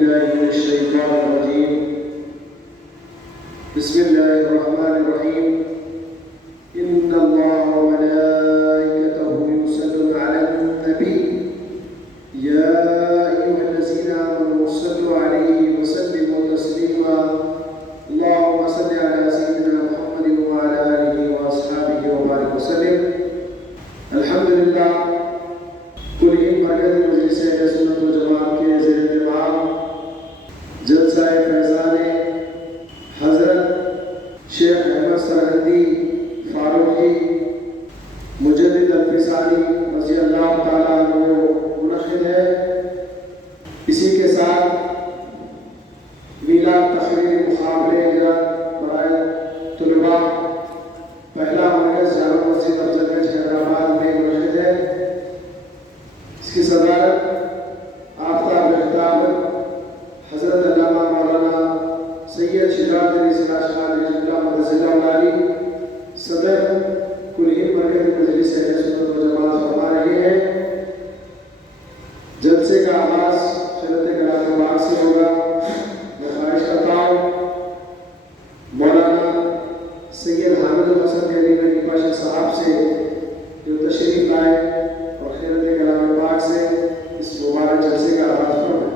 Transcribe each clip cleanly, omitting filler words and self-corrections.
بالله من الشيطان الرجيم. بسم الله الرحمن الرحيم. إن الله وملائكته يصلون على النبي يا أيها الذين آمنوا صلوا عليه وسلموا تسليما. اللهم صل على سيدنا محمد وعلى آله وأصحابه وبارك وسلم. الحمد لله. کل مرکز مجلس اہل سنت و جماعت کے زیر انتظام جلسہ فیضان حضرت شیخ احمد سرہندی فاروقی مجدد الفسانی رضی اللہ تعالیٰ عنہ منعقد ہے. اسی کے ساتھ میلاد تقریری مقابلے برائے طلباء پہلا مرکز جامع مسجد افضل گنج حیدرآباد میں منعقد ہے. اس کی صدارت آفتاب اختاب حضرت علامہ مولانا سید شجاعت علی سراشخان رضی اللہ علیہ صدر کل ہند مرکز مجلس اہل سنت و جماعت فرما رہے ہیں. جلسے کا آغاز شرط کلام پاک سے ہوگا. میں خواہش کرتا ہوں مولانا سید حامد الحسن علی نبی پاشا صاحب سے جو تشریف لائے اور خیرت کلام پاک سے اس مبارک جلسے کا آغاز فرمائیں.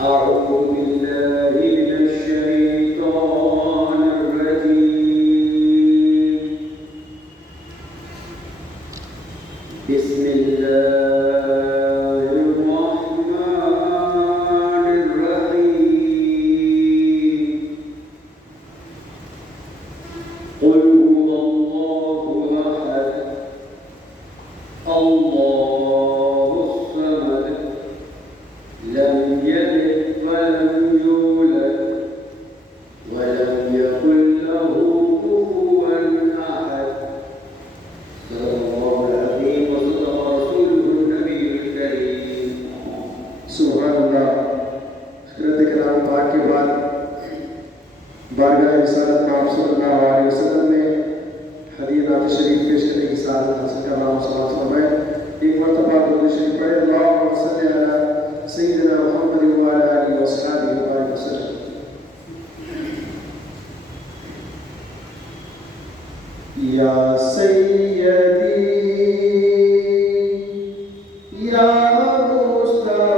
أعوذ بالله من الشيطان الرجيم. بسم الله الرحمن الرحيم. قل هو الله أحد الله الصمد لم يلد ولم يولد ولم يكن له كفوا أحد. صدق الله العظيم وصدق رسوله النبي الكريم. سبحان اللہ. خیرت کلام پاک کے بعد بارگاہ رسالت کا آپ صلی اللہ علیہ وسلم نے حدیث نعت شریف پیش کرنے کی سعادت حاصل کرنا اور صلوات فرمائے. ایک مرتبہ درود شریف پڑھے. اللہم صلی علی سیدنا محمد وعلی آلہ وصحبہ وسلم. یا سیدی یا سیدی یا مصطفیٰ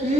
کی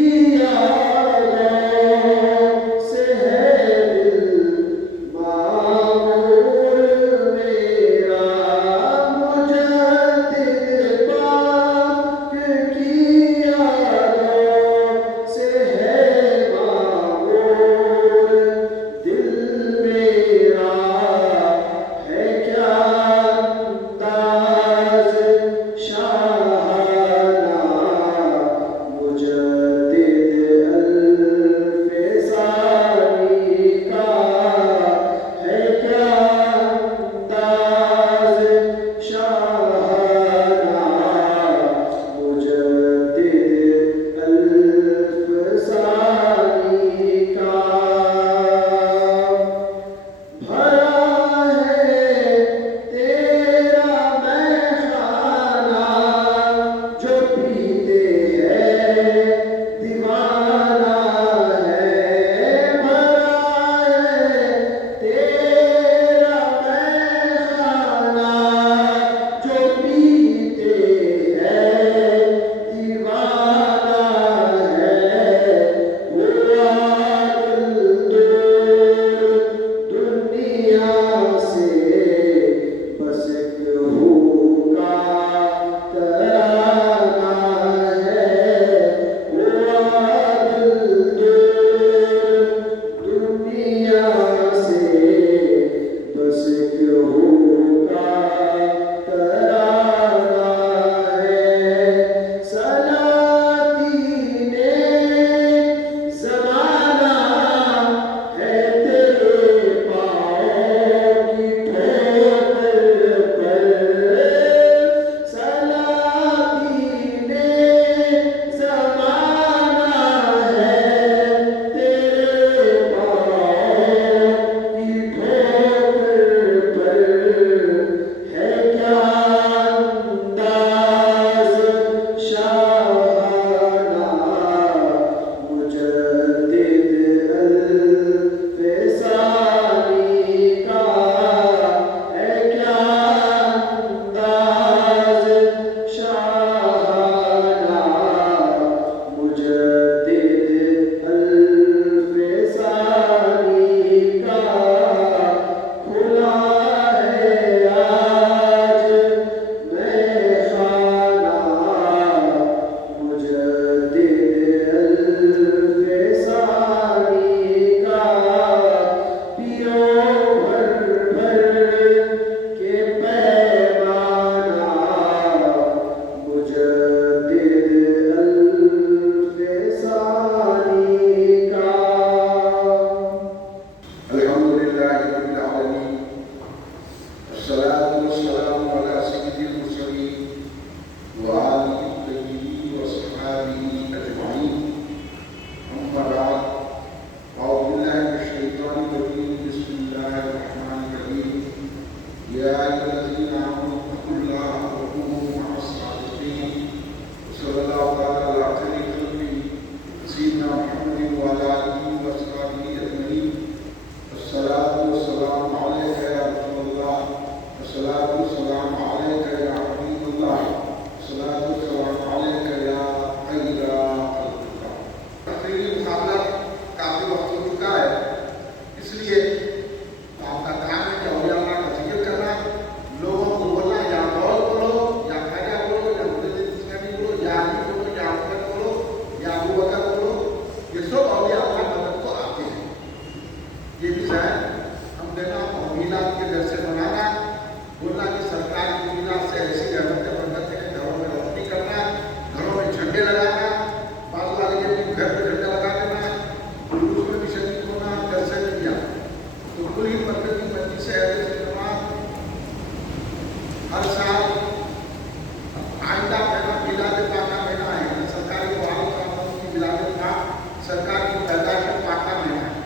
سرکار کی پیدائش پاکہ مہینہ ہے،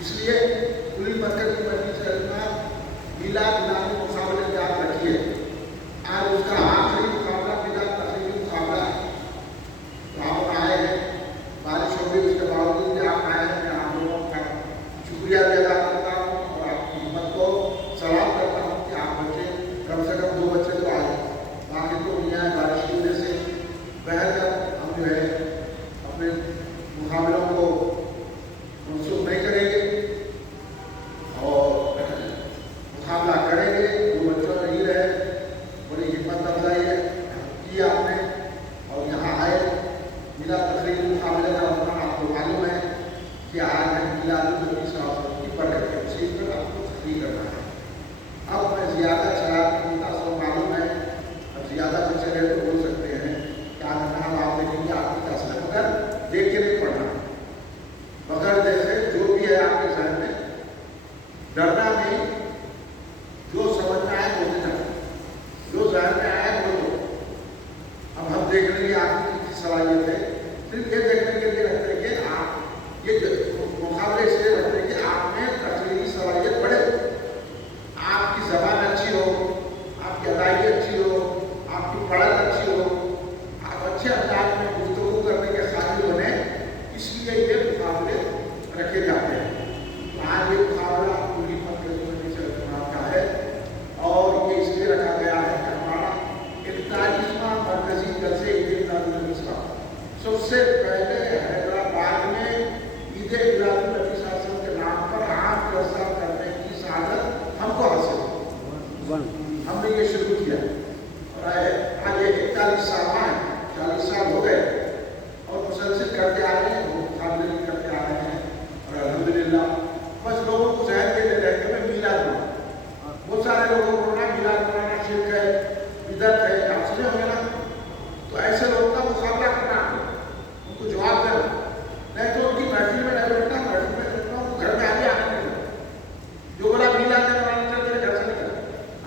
اس لیے پوری مرکزی مجلس علماء میلاد نامی مقابلے یاد رکھیے۔ آج اس کا آخری مقابلہ میلاد تقریبی مقابلہ ہے۔ تو آپ آئے ہیں، بارش ہو گئی، اس کے باوجود بھی آپ آئے ہیں، میں آپ لوگوں کا شکریہ ادا کرتا ہوں اور آپ کی ہمت کو سلام کرتا ہوں کہ آپ بچے کم سے کم 2 بچے تو آئے، باقی تو نہیں آئے بارش کی وجہ سے۔ بہرحال ہم جو ہے اپنے مقابلوں کو منسوخ نہیں کریں گے اور مقابلہ کریں گے۔ 2 بچوں نے ہی رہے، بڑی ہمت افزائی ہے کی آپ نے اور یہاں آئے۔ میلاد تقریبی مقابلے کا عنوان آپ کو معلوم ہے کہ آج ہے میلاد النبی صلی اللہ علیہ وسلم کی برکت ہے، اسی پر آپ کو تقریر کرنا ہے۔ اب میں زیادہ شرائط کرتا ہوں، معلوم ہے اب زیادہ بچے رہے تو بول سکتے ہیں کہ آج نام آپ دیکھیں گے آپ کی تصویر، مگر دیکھ کے نہیں پڑھنا، بغیر دیکھے جو بھی ہے آپ کے ذہن میں ڈرنا نہیں، جو سمجھ میں آئے وہ دینا، جو ذہن میں آئے وہ دو۔ اب ہم دیکھ لیں گے آپ کی صلاحیت ہے، صرف یہ دیکھنے کے لیے رکھتے ہیں کہ آپ یہ مقابلے اس لیے رکھتے ہیں کہ آپ میں تقریری صلاحیت بڑھے، آپ کی زبان اچھی ہو، آپ کی ادائیگی اچھی ہو، آپ کی پڑھائی اچھی ہو، آپ اچھے انداز میں گفتگو کرنے کے قابل بنے، اس لیے یہ مقابلے رکھے جاتے ہیں۔ آج یہ مقابلہ پوری مرکزی سے کا ہے اور یہ اس لیے رکھا گیا ہے کہ ہمارا 41واں مرکزی جلسے عید میلاد النبی صلی اللہ علیہ وسلم، سب سے پہلے حیدرآباد میں عید میلاد النبی صلی اللہ علیہ وسلم کے نام پر عام جلسہ کرنے کی سعادت ہم کو حاصل ہے، ہم نے یہ شروع کیا اور آج 41 سال ہے، 40 سال ہو گئے اور مسلسل کرتے آ رہے ہیں، وہ مقابلے بھی کرتے آ رہے ہیں اور الحمدللہ بس لوگوں کو ذہن کے لے رہے کہ میں میلاد ہوں۔ بہت سارے لوگوں کو نا میلاد منانا شرک ہے، بدعت ہے، آپ سنے ہوئے نا، تو ایسے لوگوں کا مقابلہ کرنا، ان کو جواب دینا، نہیں تو ان کی محفل میں نہیں بیٹھنا، محفل میں بیٹھنا، ان کو گھر میں آگے آنے نہیں دینا۔ جو بڑا میلاد منانا چاہتے ہیں گھر سے نکلا،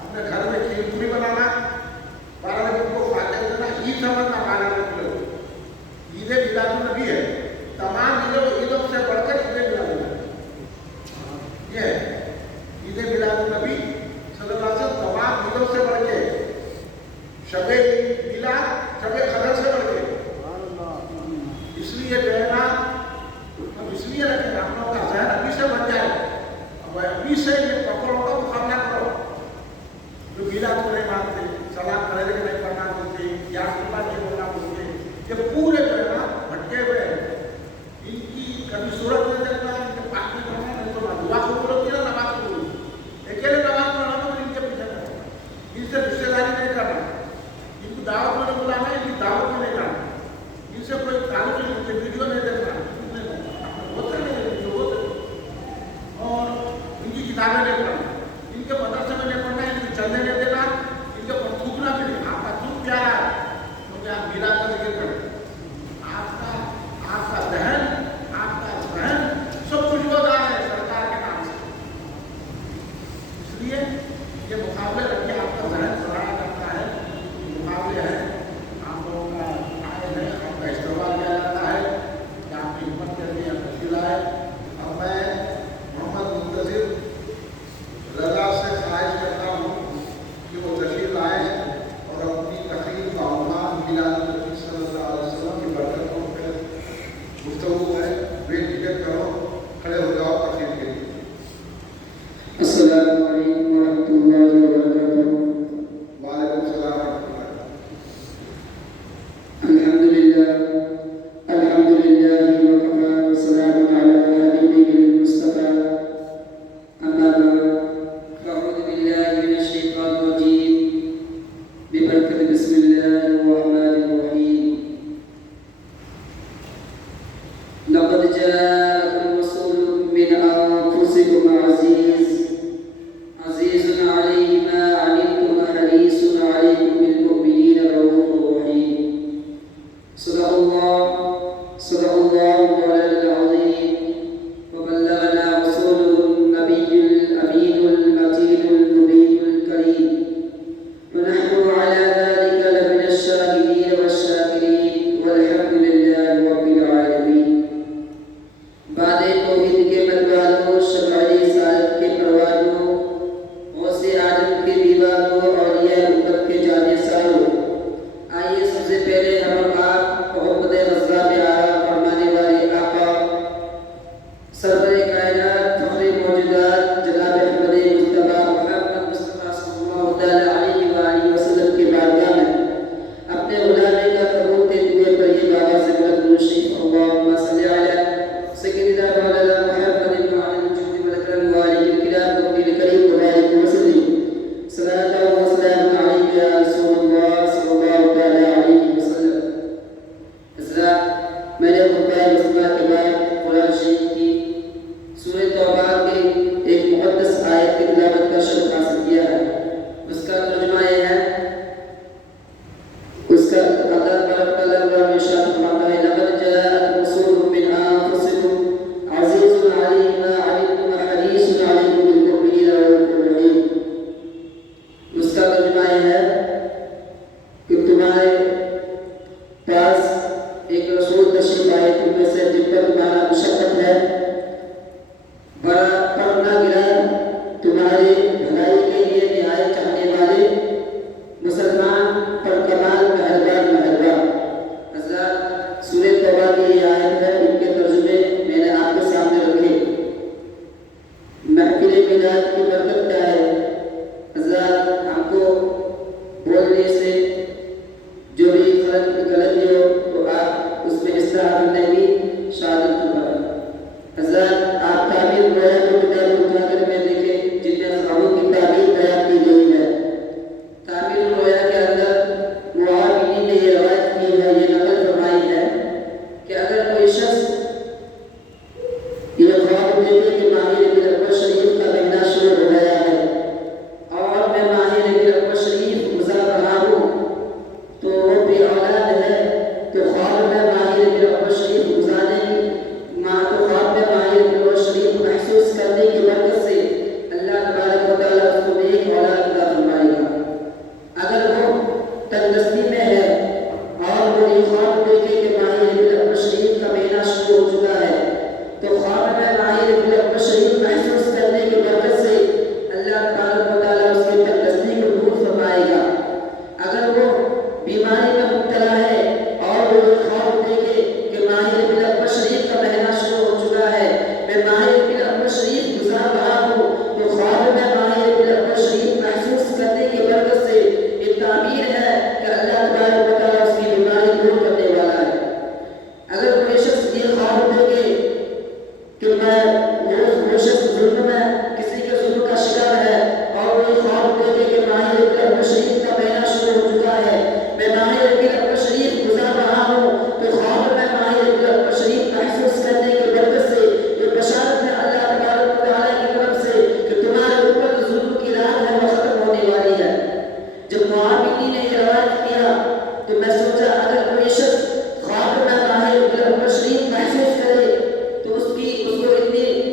اپنے گھر میں کھیر پوری بنانا، 12 بجے کو فاتحہ دینا، عید سمجھنا 12 بجے عید میلاد النبی ہے، تمام عیدوں سے بڑھ کر عید میلاد النبی یہ ہے، عید میلاد النبی صلی اللہ علیہ وسلم تمام عیدوں سے بڑھ کے، شب میلاد شب قدر سے بڑھ کے، اس لیے جو ہے نا ہم اس لیے رکھیں ہم لوگوں کا ذہن ابھی سے بن جائے، اب ابھی سے یہ پکڑوں کا مقابلہ کرو، جو میلاد کو نہیں مانتے، سلام پڑھے کہ نہیں پڑھنا بولتے، یا صبح نہیں بولنا بولتے، یہ پورے جو ہے نا بھٹکے ہوئے ہیں، ان کی کبھی صورت نہیں دیکھنا، ان کے پاک نہیں کرنا، نہیں تو دعا قبول ہوتی ہے نا نماز قبول ہوتی ہے، اکیلے نماز پڑھنا تو ان کے پیچھے کرنا، ان سے رشتے داری نہیں کرنا، ان کو دعوت میں نہیں بلانا، ان کی دعوت میں نہیں کرنا، ان سے کوئی تعلق نہیں، ویڈیو نہیں دیکھنا، ہوتے نہیں اور ان کی کتابیں نہیں پڑھنا، ان کے مدرسے میں نہیں پڑھنا، ان کو چلنے نہیں دینا، ان کے اوپر تھوکنا بھی نہیں۔ آپ کا تھوک پیارا ہے کیونکہ آپ میلاد کا ذکر کریں، آپ کا ذہن، آپ کا ذہن سب کچھ ہو رہا ہے سرکار کے نام سے، اس لیے یہ مقابلے رکھ کے آپ کا ذہن بڑھایا جاتا ہے، مقابلے ہیں آپ لوگوں کا آئے ہیں، آپ کا استقبال کیا جاتا ہے کہ آپ کی ہمت کے لیے تشکیل آئے۔ اب میں محمد منتظر رضا سے خواہش کرتا ہوں کہ وہ تشریف لائیں اور اپنی تقریر کا عنوان میلاد النبی صلی اللہ علیہ وسلم کی برکتوں پہ گفتگو ہے، بے جھجک کرو، کھڑے ہو جاؤ تقریر کے لیے۔ السلام علیکم ورحمۃ اللہ وبرکاتہ۔ وعلیکم السلام ورحمۃ اللہ۔ الحمد للہ وکفی وسلام علی نبیہ المصطفی، اما بعد فاعوذ باللہ من الشیطان الرجیم، ببرکۃ بسم اللہ الرحمن الرحیم۔ لقد جاءکم رسول من انفسکم عزیز علیہ ما عنتم حریص علیکم بالمؤمنین رؤوف رحیم۔ صدق اللہ مولانا العظیم وبلغنا رسوله النبی الامین المتین المبین الکریم، ونحن على ذلك لمن الشاهدین والشاکرین، والحمد للہ رب العالمین۔ خطبہ مسئلہ کے بعد قرآن شریف کی سورہ توبہ کی ایک مقدس آیت کی تلاوت کا شرف حاصل کیا ہے. اس کا ترجمہ یہ ہے، اس کا اللہ تبارک و تعالیٰ میں ارشاد فرماتا ہے لقد جاءکم رسول من انفسکم عزیز علیہ ما عنتم حریص علیکم بالمؤمنین رؤوف رحیم. اس کا ترجمہ یہ ہے کہ تمہارے پاس ایک رسول تشریف آئے تم میں سے جن پر تمہارا مشقت ہے، بڑا پڑھنا گرا، تمہاری بھلائی کے لیے نہایت چاہنے والے، مسلمان پر کمال مہربان مہربان. حضرات سورہ توبہ کی یہ آیت ہے، ان کے ترجمے میں نے آپ کے سامنے رکھے. محفل میلاد کی برکت کیا ہے؟ حضرات ہم کو بولنے سے جو بھی غلطی ہو تو آپ اس میں اصلاح کرنے کی شہادت فرمائیں. حضرات آپ تعبیر رویا کو کتاب اٹھا کر میں دیکھیں جن میں خوابوں کی تعبیر بیان کی گئی ہے. تعبیر رویا کے اندر معاونین نے یہ روایت کی ہے، یہ نقل فرمائی ہے کہ اگر کوئی شخص یہ خواب دیکھے کہ ماہ ربیع الاول شریف کا مہینہ شروع ہو گیا ہے اور میں ماہ ربیع الاول شریف گزار رہا ہوں تو وہ بھی اولاد ہے، تو خواب میں ماہ ربیع الاول شریف گزارنے کی تو خواب میں ماہ ربیع الاول شریف محسوس کرنے کی برکت سے اللہ تبارک و تعالیٰ اس کو ایک اولاد عطا فرمائے گا. اگر وہ تندرستی میں ہے اور وہ یہ خواب دیکھے کہ ماہ ربیع الاول شریف کا مہینہ شروع ہو چکا ہے تو خواب میں ماہ ربیع الاول شریف محسوس کرنے کی برکت سے اللہ تبارک و تعالیٰ اس کی تندرستی کو دور فرمائے گا. اگر وہ بیماری میں مبتلا ہے اور وہ یہ خواب دیکھے کہ ماہ ربیع الاول شریف کا مہینہ شروع ہو چکا ہے، میں ماہ ربیع الاول شریف گزار رہا ہوں، تو خواب میں ماہ ربیع الاول شریف محسوس کرنے کی برکت سے یہ تعبیر ہے کہ اللہ تبارک و تعالیٰ اس کی بیماری دور کرنے والا ہے. اگر کوئی شخص یہ خواب دیکھے کہ وہ شخص ظلم میں کسی کے ظلم کا شکار ہے اور وہ یہ خواب دیکھے کہ ماہ ربیع الاول شریف کا مہینہ شروع ہو چکا ہے، میں ماہ ربیع الاول شریف گزار رہا ہوں، تو خواب میں ماہ ربیع الاول شریف محسوس کرنے کی برکت سے یہ بشارت ہے اللہ تبارک و تعالیٰ کی طرف سے کہ تمہارے اوپر ظلم کی رات ہے وہ ختم ہونے والی ہے. جب معاونین نے یہ روایت کیا تو میں سوچا اگر کوئی شخص خواب میں ماہ ربیع الاول شریف محسوس کرے تو اس کو اتنی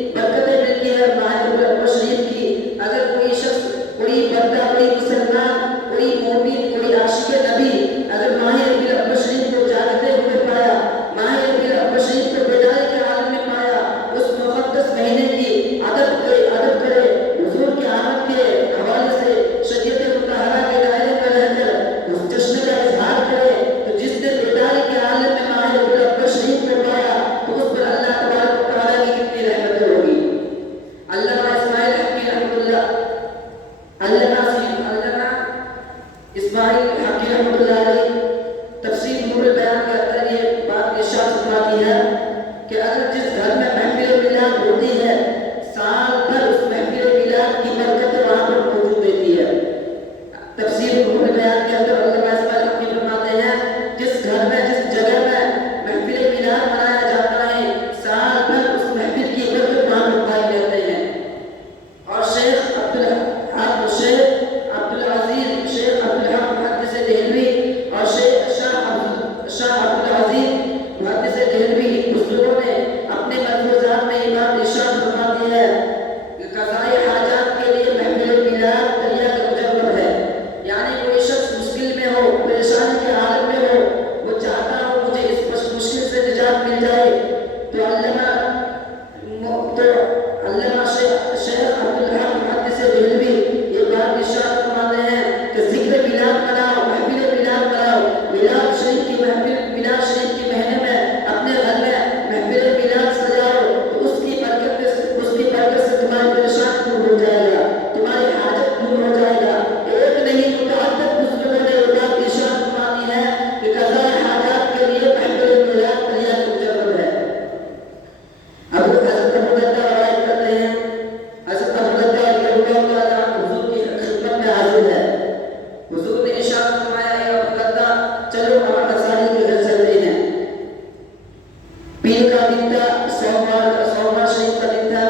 پیر کا دن تھا، سوموار شریف کا دن تھا،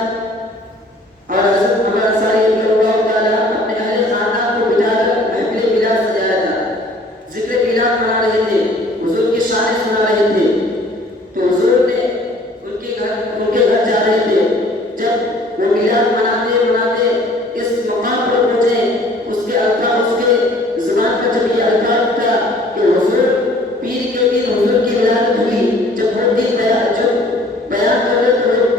اور حضرت محمد انصاری رضی اللہ تعالیٰ اپنے اہل خاندان کو بٹھا کر محفل میلاد سجایا تھا، ذکر میلاد منا رہے تھے، حضور کی شانیں سنا رہے تھے. تو حضور نے ان کے گھر جا رہے تھے. جب وہ میلاد مناتے مناتے اس مقام پر پہنچے، اس کے الفاظ، اس کے زبان پر جب یہ الفاظ اٹھا کہ حضور پیر کے دن حضور کی ولادت ہوئی، جب وہ دن بیان کر رہے تو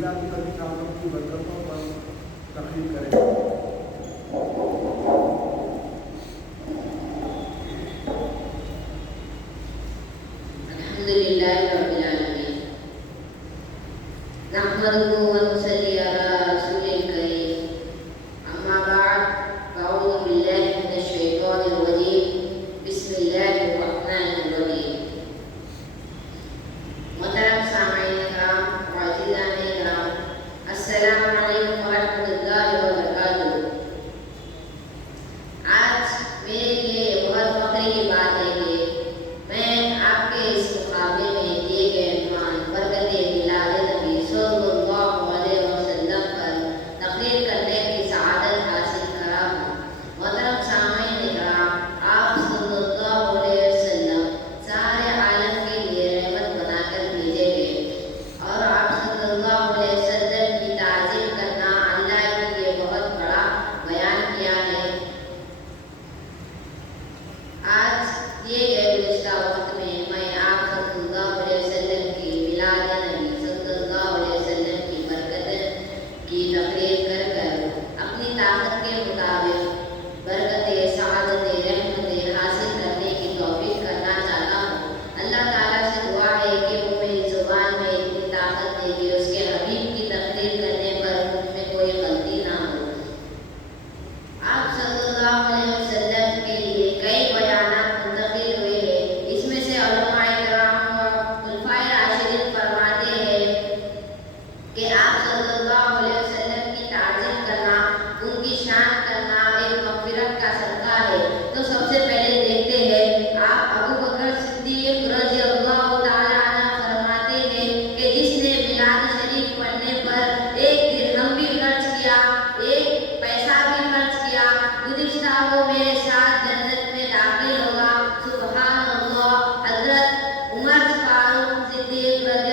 میلاد نبی صاحب کی برکتوں پر تقریر کریں۔ الحمدللہ رب العالمین نحمدہ ونصلی علی رسول الکریم اما بعد فاعوذ باللہ من الشیطان الرجیم بسم اللہ الرحمن الرحیم۔ محترم سامعین کرام و عزیزان کرام، السلام علیکم ورحمۃ اللہ وبرکاتہ۔ آج میرے لیے بہت فخر کی بات ہے کہ میں آپ کے اس مقابلے میں دیے گئے عنوان برکت میلاد نبی صلی اللہ علیہ وسلم پر تقریر کرنے کی سعادت حاصل کرا ہوں۔ محترم سامعین کرام، آپ صلی اللہ علیہ وسلم سارے عالم کے لیے رحمت بنا کر بھیجے گئے، اور آپ صلی اللہ علیہ وسلم کی تعظیم کرنا اللہ کے لیے بہت بڑا بیان کیا ہے۔ آج دیے گئے گزشتہ وقت میں آپ صلی اللہ علیہ وسلم کی میلاد نبی صلی اللہ علیہ وسلم کی برکت کی تقریر کر اپنی طاقت کے مطابق برکت سعادت رحمت حاصل کرنے کی توفیق کرنا چاہتا ہوں۔ اللہ تعالیٰ سے دعا ہے کہ وہ میری زبان میں اتنی طاقت دے کہ اس کے حبیب کی تقریر کرنے پر مجھ میں کوئی غلطی نہ ہو۔ آپ صلی اللہ علیہ وسلم کے لیے کئی بیانات منتقل ہوئے ہیں۔ اس میں سے علماء کرام اور خلفائے راشدین فرماتے ہیں کہ آپ صلی اللہ علیہ وسلم کی تعظیم کرنا، ان کی شان کرنا ایک مغفرت کا صدقہ ہے۔ تو سب سے پہلے دیکھتے ہیں، آپ ابو بکر صدیق رضی اللہ تعالیٰ عنہ فرماتے ہیں کہ جس نے میلاد شریف پڑھنے پر ایک درہم بھی خرچ کیا، ایک پیسہ بھی خرچ کیا، گزشتہ وہ میرے ساتھ جنت میں داخل ہوگا۔ سبحان اللہ۔ حضرت عمر فاروق صدیق رضی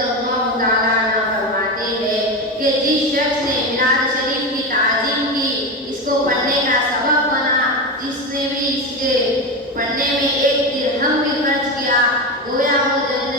اللہ تعالیٰ عنہ فرماتے ہیں کہ جس شخص نے میلاد شریف کی تعظیم کی، اس کو پڑھنے کا سبب بنا، جس نے بھی اس کے پڑھنے میں ایک درہم بھی خرچ کیا، گویا وہ جنت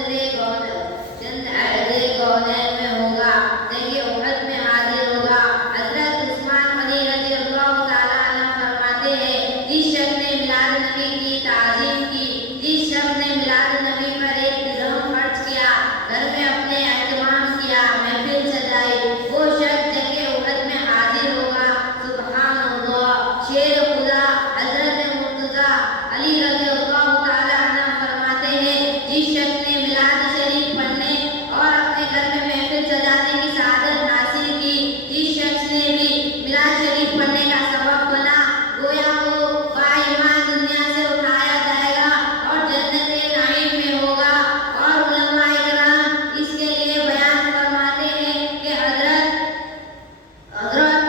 گونین میں ہوگا، جنگ احد میں حاضر ہوگا۔ حضرت عثمان غنی رضی اللہ تعالیٰ عنہ فرماتے ہیں، جس شخص نے میلاد نبی کی تعظیم کی، جس شخص نے میلاد نبی پر ایک درہم خرچ کیا، گھر میں اپنے اہتمام کیا، محفل سجائی، وہ شخص جنگ احد میں حاضر ہوگا۔ سبحان اللہ۔ شیر خدا حضرت مرتضیٰ علی رضی اللہ تعالیٰ عنہ فرماتے ہیں، جس شخص نے میلاد شریف پڑھنے اور اپنے گھر میں محفل سجانے کی سعادت حاصل کی، جس شخص نے بھی میلاد شریف پڑھنے کا سبب بنا، گویا وہ باایمان دنیا سے اٹھایا جائے گا اور جنت نعیم میں ہوگا۔ اور علماء کرام اس کے لیے بیان فرماتے ہیں کہ حضرت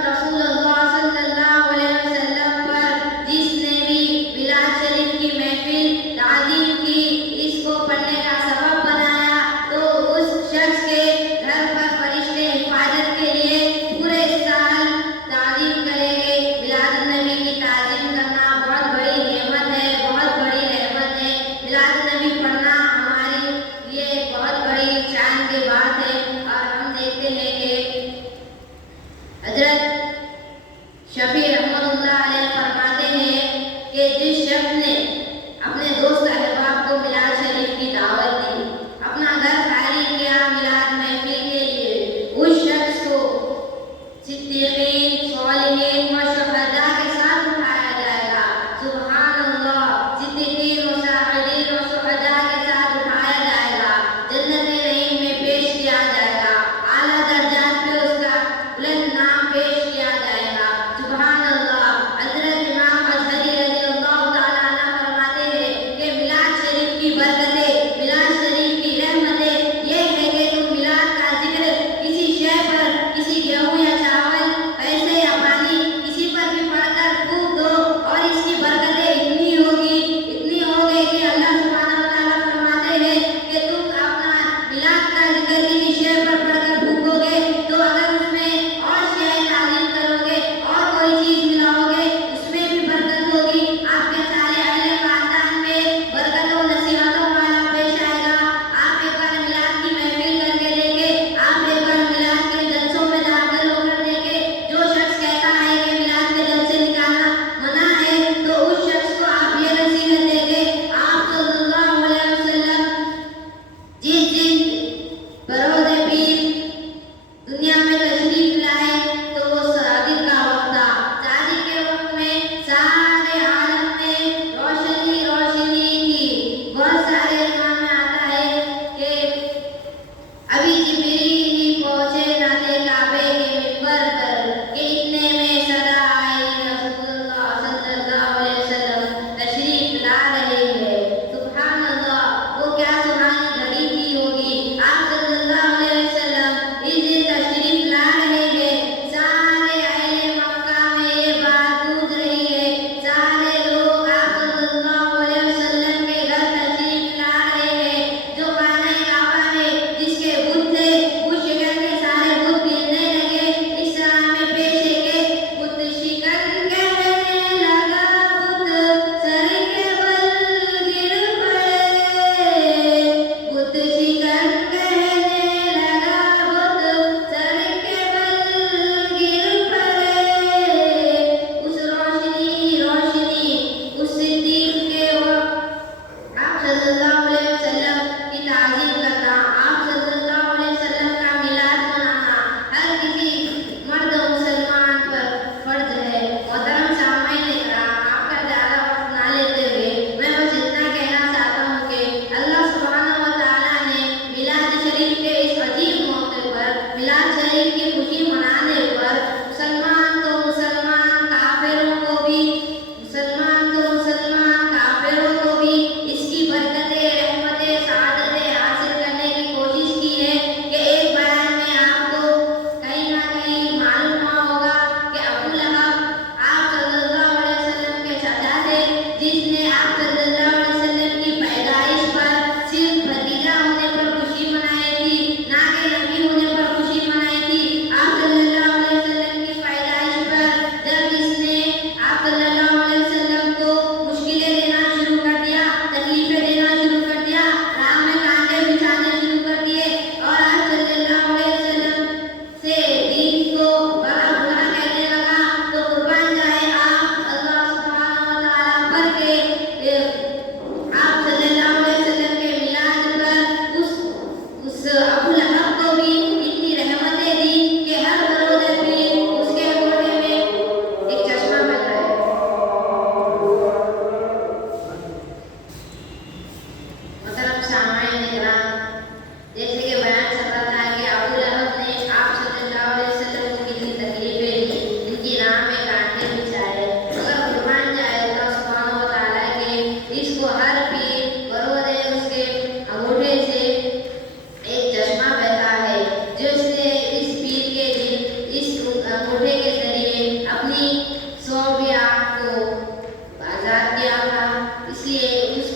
رسول اللہ صلی اللہ علیہ وسلم پر جس نے بھی میلاد شریف کی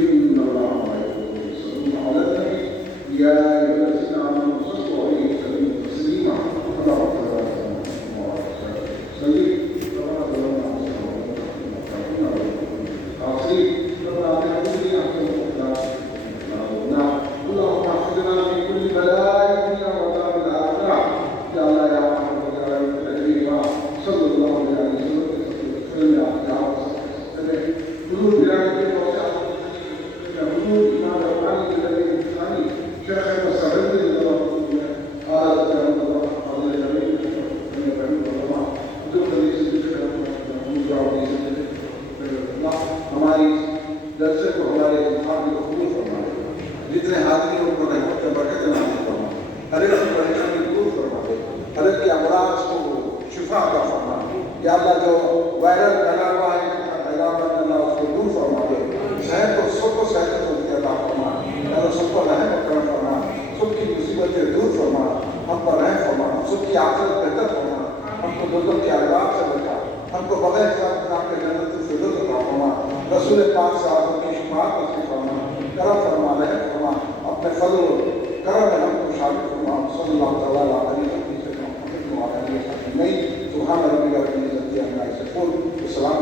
إن الله وملائكته يصلون على النبي يا أيها الذين آمنوا صلوا عليه وسلموا تسليما اللهم صل على محمد وعلى آله وسلم كما صليت على إبراهيم اللهم احفظنا من كل بلاء الدنيا وعذاب الآخرة يا الله يا محمد يا رب العالمين صلى الله عليه وسلم قلوب بلادك يقول إمام القرآن الذي الثاني شيخ المستعد لله قال الله عز وجل من يفهم الله وجود ليس ذكر ہماری درس کو ہمارے انسان کو قبول فرمائے، جتنے حاضرین کو رحمت کا برکت نازل فرمائے، ہر ایک کی پریشانی دور فرمائے، ہر ایک کے امراض کو شفا عطا فرمائے۔ یا اللہ جو وائرل پھیلا ہوا ہے اللہ اس کو دور فرما دے، صحت کو سب کو صحت کو عطا فرما، اللہ سب کو رحم کرم فرما، سب کی مصیبتیں دور فرما، ہم پر رحم فرما، سب کی عاقبت بہتر فرما، ہم کو دوزخ کے عذاب سے بچا، ہم کو بغیر حساب کتاب کے جنت سے فردوس عطا فرما، رسول پاک صلی اللہ علیہ وسلم کی شفاعت نصیب فرما، کرم فرما، رحم فرما، اپنے فضل و کرم میں ہم کو شامل فرما۔ صلی اللہ تعالیٰ علیہ وسلم محمد وعلی آلہ وصحبہ اجمعین۔ سبحان ربک رب العزۃ عما یصفون، وسلام